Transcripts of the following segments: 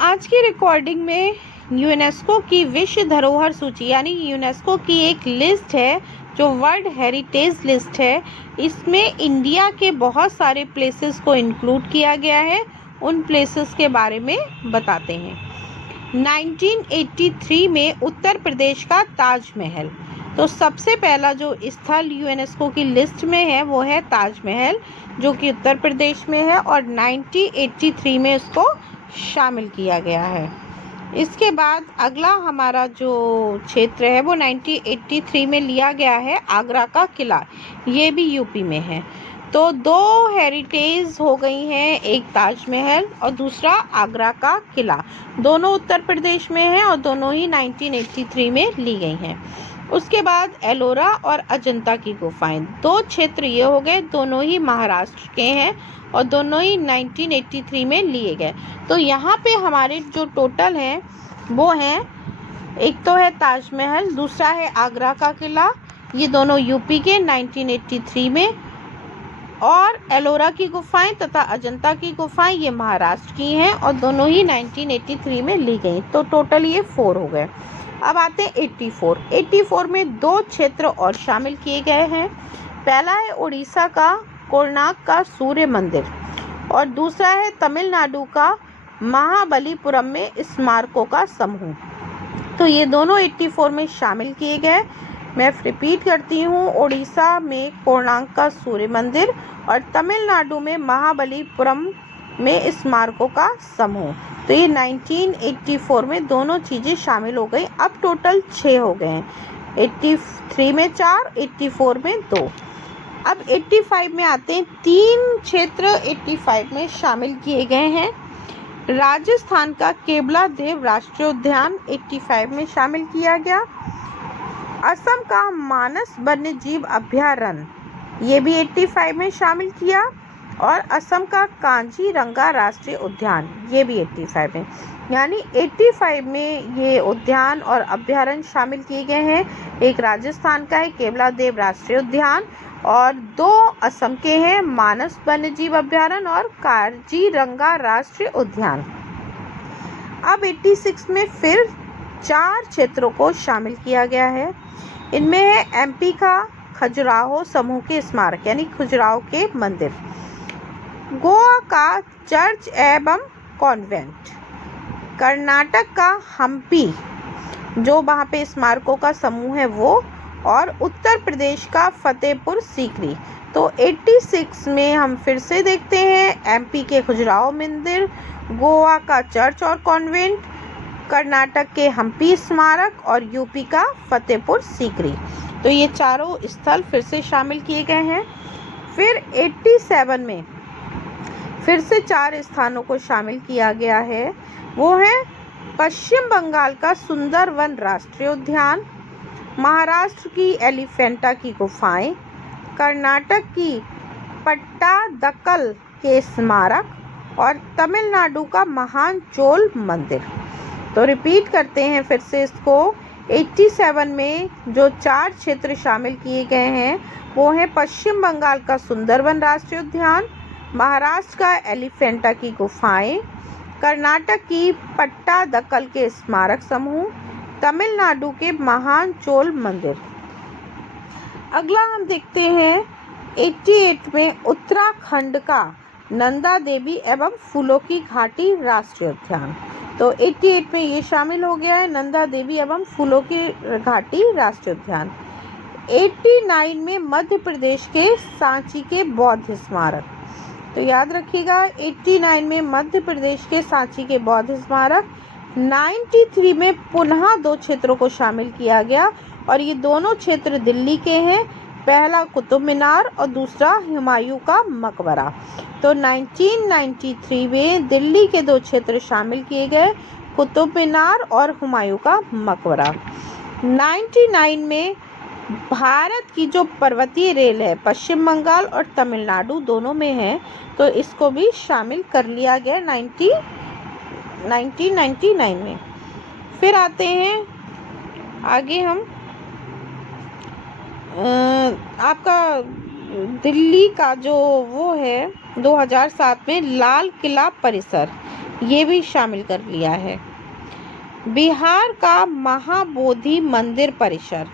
आज की रिकॉर्डिंग में यूनेस्को की विश्व धरोहर सूची यानी यूनेस्को की एक लिस्ट है जो वर्ल्ड हेरिटेज लिस्ट है। इसमें इंडिया के बहुत सारे प्लेसेस को इंक्लूड किया गया है। उन प्लेसेस के बारे में बताते हैं। 1983 में उत्तर प्रदेश का ताजमहल। तो सबसे पहला जो स्थल यूनेस्को की लिस्ट में है वो है ताजमहल, जो कि उत्तर प्रदेश में है और 1983 में इसको शामिल किया गया है। इसके बाद अगला हमारा जो क्षेत्र है वो 1983 में लिया गया है आगरा का किला। ये भी यूपी में है। तो दो हेरिटेज हो गई हैं, एक ताजमहल और दूसरा आगरा का किला। दोनों उत्तर प्रदेश में है और दोनों ही 1983 में ली गई हैं। उसके बाद एलोरा और अजंता की गुफाएं, दो क्षेत्र ये हो गए, दोनों ही महाराष्ट्र के हैं और दोनों ही 1983 में लिए गए। तो यहाँ पे हमारे जो टोटल हैं वो हैं, एक तो है ताजमहल, दूसरा है आगरा का किला, ये दोनों यूपी के 1983 में, और एलोरा की गुफाएं तथा अजंता की गुफाएं ये महाराष्ट्र की हैं और दोनों ही 1983 में ली गई। तो टोटल ये 4 हो गए। अब आते हैं 84 में दो क्षेत्र और शामिल किए गए हैं। पहला है उड़ीसा का कोणार्क का सूर्य मंदिर और दूसरा है तमिलनाडु का महाबलीपुरम में स्मारकों का समूह। तो ये दोनों 84 में शामिल किए गए। मैं रिपीट करती हूँ, उड़ीसा में कोणार्क का सूर्य मंदिर और तमिलनाडु में महाबलीपुरम में स्मारकों का समूह। तो ये 1984 में दोनों चीज़ें शामिल हो गई। अब टोटल 6 हो गए हैं, 83 में 4, 84 में 2। अब 85 में आते हैं। 3 क्षेत्र 85 में शामिल किए गए हैं। राजस्थान का केवलादेव राष्ट्रीय उद्यान 85 में शामिल किया गया। असम का मानस वन्यजीव अभयारण्य ये भी 85 में शामिल किया और असम का कांजीरंगा राष्ट्रीय उद्यान ये भी 85 में, यानी 85 में ये उद्यान और अभयारण्य शामिल किए गए हैं। एक राजस्थान का है केवलादेव राष्ट्रीय उद्यान और 2 असम के हैं, मानस वन्यजीव अभयारण्य और कांजीरंगा राष्ट्रीय उद्यान। अब 86 में फिर 4 क्षेत्रों को शामिल किया गया है। इनमें है एमपी का खजुराहो समूह के स्मारक यानी खजुराहो के मंदिर, गोवा का चर्च एवं कॉन्वेंट, कर्नाटक का हम्पी जो वहाँ पे स्मारकों का समूह है वो, और उत्तर प्रदेश का फतेहपुर सीकरी। तो 86 में हम फिर से देखते हैं एमपी के खजुराहो मंदिर, गोवा का चर्च और कॉन्वेंट, कर्नाटक के हम्पी स्मारक और यूपी का फतेहपुर सीकरी। तो ये चारों स्थल फिर से शामिल किए गए हैं। फिर 87 में फिर से 4 स्थानों को शामिल किया गया है। वो है पश्चिम बंगाल का सुंदरवन राष्ट्रीय उद्यान, महाराष्ट्र की एलिफेंटा की गुफाएं, कर्नाटक की पट्टादकल के स्मारक और तमिलनाडु का महान चोल मंदिर। तो रिपीट करते हैं फिर से इसको। 87 में जो 4 क्षेत्र शामिल किए गए हैं वो है पश्चिम बंगाल का सुंदरवन राष्ट्रीय उद्यान, महाराष्ट्र का एलिफेंटा की गुफाएं, कर्नाटक की पट्टादकल के स्मारक समूह, तमिलनाडु के महान चोल मंदिर। अगला हम देखते हैं 88 में उत्तराखंड का नंदा देवी एवं फूलों की घाटी राष्ट्रीय उद्यान। तो 88 में ये शामिल हो गया है, नंदा देवी एवं फूलों की घाटी राष्ट्रीय उद्यान। 89 में मध्य प्रदेश के सांची के बौद्ध स्मारक। तो याद रखिएगा 89 में मध्य प्रदेश के सांची के बौद्ध स्मारक। 93 में पुनः 2 क्षेत्रों को शामिल किया गया और ये दोनों क्षेत्र दिल्ली के हैं, पहला कुतुब मीनार और दूसरा हुमायूं का मकबरा। तो 1993 में दिल्ली के 2 क्षेत्र शामिल किए गए, कुतुब मीनार और हुमायूं का मकबरा। 99 में भारत की जो पर्वतीय रेल है पश्चिम बंगाल और तमिलनाडु दोनों में है, तो इसको भी शामिल कर लिया गया 1999 में। फिर आते हैं आगे हम आपका दिल्ली का जो वो है 2007 में लाल किला परिसर, ये भी शामिल कर लिया है। बिहार का महाबोधि मंदिर परिसर,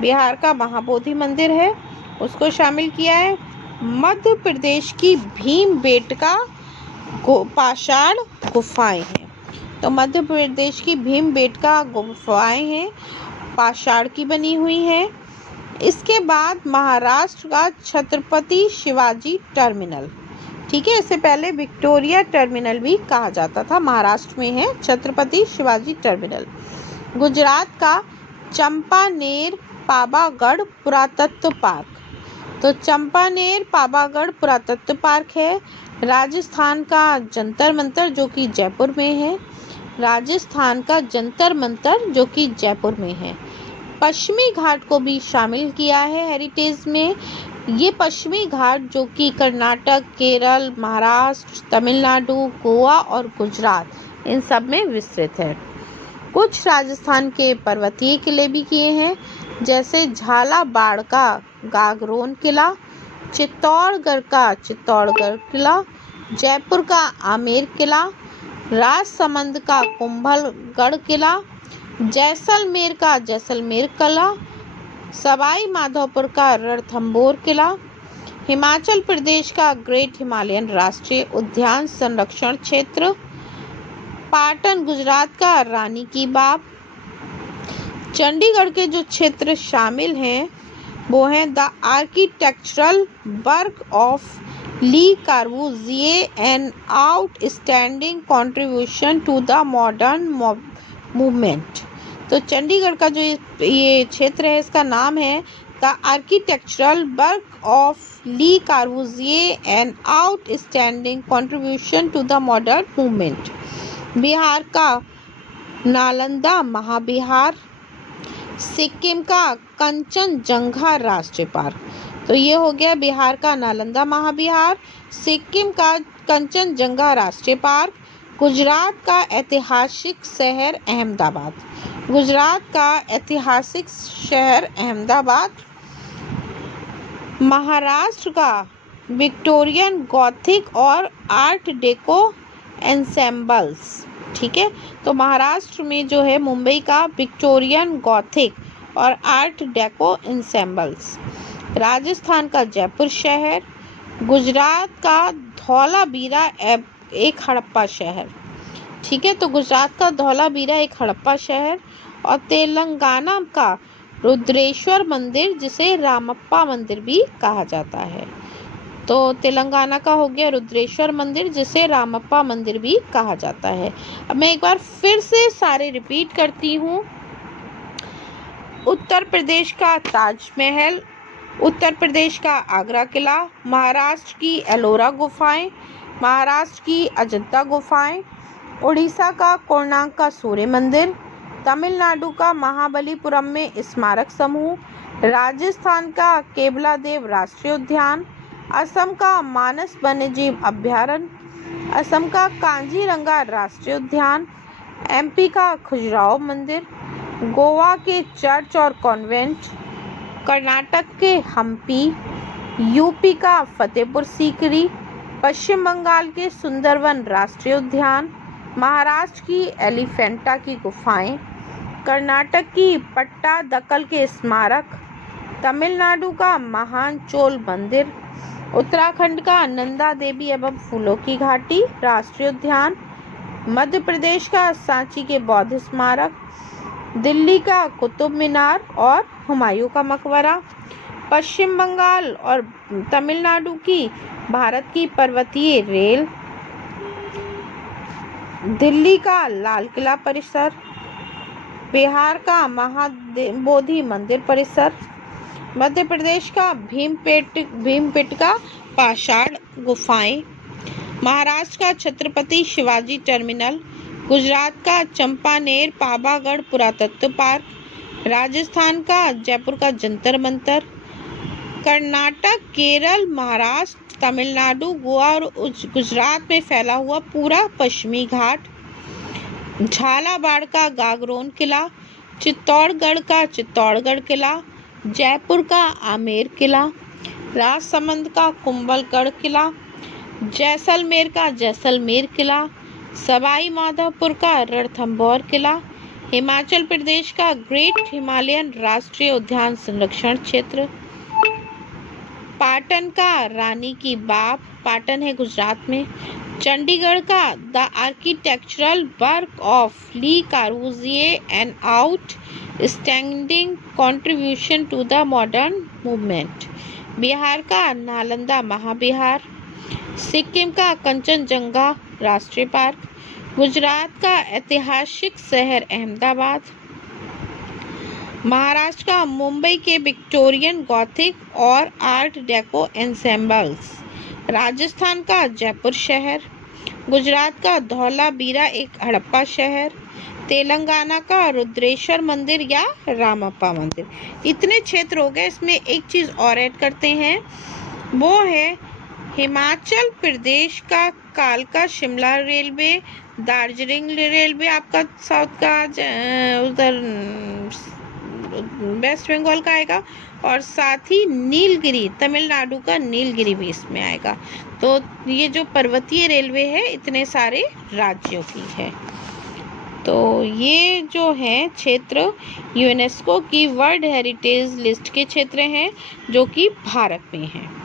बिहार का महाबोधि मंदिर है, उसको शामिल किया है। मध्य प्रदेश की भीमबेटका पाषाण गुफाएं हैं। तो मध्य प्रदेश की भीमबेटका गुफाएं हैं, पाषाण की बनी हुई हैं। इसके बाद महाराष्ट्र का छत्रपति शिवाजी टर्मिनल, ठीक है, इससे पहले विक्टोरिया टर्मिनल भी कहा जाता था, महाराष्ट्र में है छत्रपति शिवाजी टर्मिनल। गुजरात का चंपानेर पावागढ़ पुरातत्व पार्क, तो चंपानेर पावागढ़ पुरातत्व पार्क है। राजस्थान का जंतर मंतर जो कि जयपुर में है, राजस्थान का जंतर मंतर जो कि जयपुर में है। पश्चिमी घाट को भी शामिल किया है हेरिटेज में। ये पश्चिमी घाट जो कि कर्नाटक, केरल, महाराष्ट्र, तमिलनाडु, गोवा और गुजरात इन सब में विस्तृत है। कुछ राजस्थान के पर्वतीय किले भी किए हैं, जैसे झालावाड़ का गागरोन किला, चित्तौड़गढ़ का चित्तौड़गढ़ किला, जयपुर का आमेर किला, राजसमंद का कुंभलगढ़ किला, जैसलमेर का जैसलमेर किला, सवाई माधोपुर का रणथंभौर किला, हिमाचल प्रदेश का ग्रेट हिमालयन राष्ट्रीय उद्यान संरक्षण क्षेत्र, पाटन गुजरात का रानी की बाग। चंडीगढ़ के जो क्षेत्र शामिल हैं वो हैं the architectural work of Le Corbusier an outstanding contribution to the modern movement. तो चंडीगढ़ का जो ये क्षेत्र है इसका नाम है the architectural work of Le Corbusier an outstanding contribution to the modern movement. Bihar का नालंदा महाविहार, सिक्किम का कंचनजंगा राष्ट्रीय पार्क, तो ये हो गया बिहार का नालंदा महाविहार, सिक्किम का कंचनजंगा राष्ट्रीय पार्क। गुजरात का ऐतिहासिक शहर अहमदाबाद, गुजरात का ऐतिहासिक शहर अहमदाबाद। महाराष्ट्र का विक्टोरियन गॉथिक और आर्ट डेको एंसेम्बल्स, ठीक है, तो महाराष्ट्र में जो है मुंबई का विक्टोरियन गॉथिक और आर्ट डेको एंसेम्बल्स। राजस्थान का जयपुर शहर, गुजरात का धौलावीरा एक हड़प्पा शहर, ठीक है, तो गुजरात का धौलावीरा एक हड़प्पा शहर, और तेलंगाना का रुद्रेश्वर मंदिर जिसे रामप्पा मंदिर भी कहा जाता है। तो तेलंगाना का हो गया रुद्रेश्वर मंदिर जिसे रामप्पा मंदिर भी कहा जाता है। अब मैं एक बार फिर से सारे रिपीट करती हूँ। उत्तर प्रदेश का ताजमहल, उत्तर प्रदेश का आगरा किला, महाराष्ट्र की एलोरा गुफाएं, महाराष्ट्र की अजंता गुफाएं, उड़ीसा का कोणार्क का सूर्य मंदिर, तमिलनाडु का महाबलीपुरम में स्मारक समूह, राजस्थान का केवलादेव राष्ट्रीय उद्यान, असम का मानस वन्यजीव अभ्यारण्य, असम का कांजीरंगा राष्ट्रीय उद्यान, एमपी का खजुराहो मंदिर, गोवा के चर्च और कॉन्वेंट, कर्नाटक के हम्पी, यूपी का फतेहपुर सीकरी, पश्चिम बंगाल के सुंदरवन राष्ट्रीय उद्यान, महाराष्ट्र की एलिफेंटा की गुफाएं, कर्नाटक की पट्टादकल के स्मारक, तमिलनाडु का महान चोल मंदिर, उत्तराखंड का नंदा देवी एवं फूलों की घाटी राष्ट्रीय उद्यान, मध्य प्रदेश का सांची के बौद्ध स्मारक, दिल्ली का कुतुब मीनार और हुमायूं का मकबरा, पश्चिम बंगाल और तमिलनाडु की भारत की पर्वतीय रेल, दिल्ली का लाल किला परिसर, बिहार का महाबोधि मंदिर परिसर, मध्य प्रदेश का भीमबेटका पाषाण गुफाएं, महाराष्ट्र का छत्रपति शिवाजी टर्मिनल, गुजरात का चंपानेर पावागढ़ पुरातत्व पार्क, राजस्थान का जयपुर का जंतर मंतर, कर्नाटक, केरल, महाराष्ट्र, तमिलनाडु, गोवा और गुजरात में फैला हुआ पूरा पश्चिमी घाट, झालावाड़ का गागरोन किला, चित्तौड़गढ़ का चित्तौड़गढ़ किला, जयपुर का आमेर किला, राजसमंद का कुंभलगढ़ किला, जैसलमेर का जैसलमेर किला, सवाई माधोपुर का रणथंभौर किला, हिमाचल प्रदेश का ग्रेट हिमालयन राष्ट्रीय उद्यान संरक्षण क्षेत्र, पाटन का रानी की बाग, पाटन है गुजरात में, चंडीगढ़ का the architectural work of Le Corbusier an outstanding contribution to the modern movement, Bihar का नालंदा महाविहार, सिक्किम का कंचनजंगा राष्ट्रीय पार्क, गुजरात का ऐतिहासिक शहर अहमदाबाद, महाराष्ट्र का मुंबई के विक्टोरियन गॉथिक और आर्ट डेको एंसेम्बल्स, राजस्थान का जयपुर शहर, गुजरात का धौलावीरा एक हड़प्पा शहर, तेलंगाना का रुद्रेश्वर मंदिर या रामप्पा मंदिर। इतने क्षेत्र हो गए। इसमें एक चीज़ और ऐड करते हैं, वो है हिमाचल प्रदेश का कालका शिमला रेलवे, दार्जिलिंग रेलवे आपका साउथ का उधर वेस्ट बंगाल का आएगा, और साथ ही नीलगिरी तमिलनाडु का नीलगिरी भी इसमें आएगा। तो ये जो पर्वतीय रेलवे है इतने सारे राज्यों की है। तो ये जो है क्षेत्र यूनेस्को की वर्ल्ड हेरिटेज लिस्ट के क्षेत्र हैं जो कि भारत में हैं।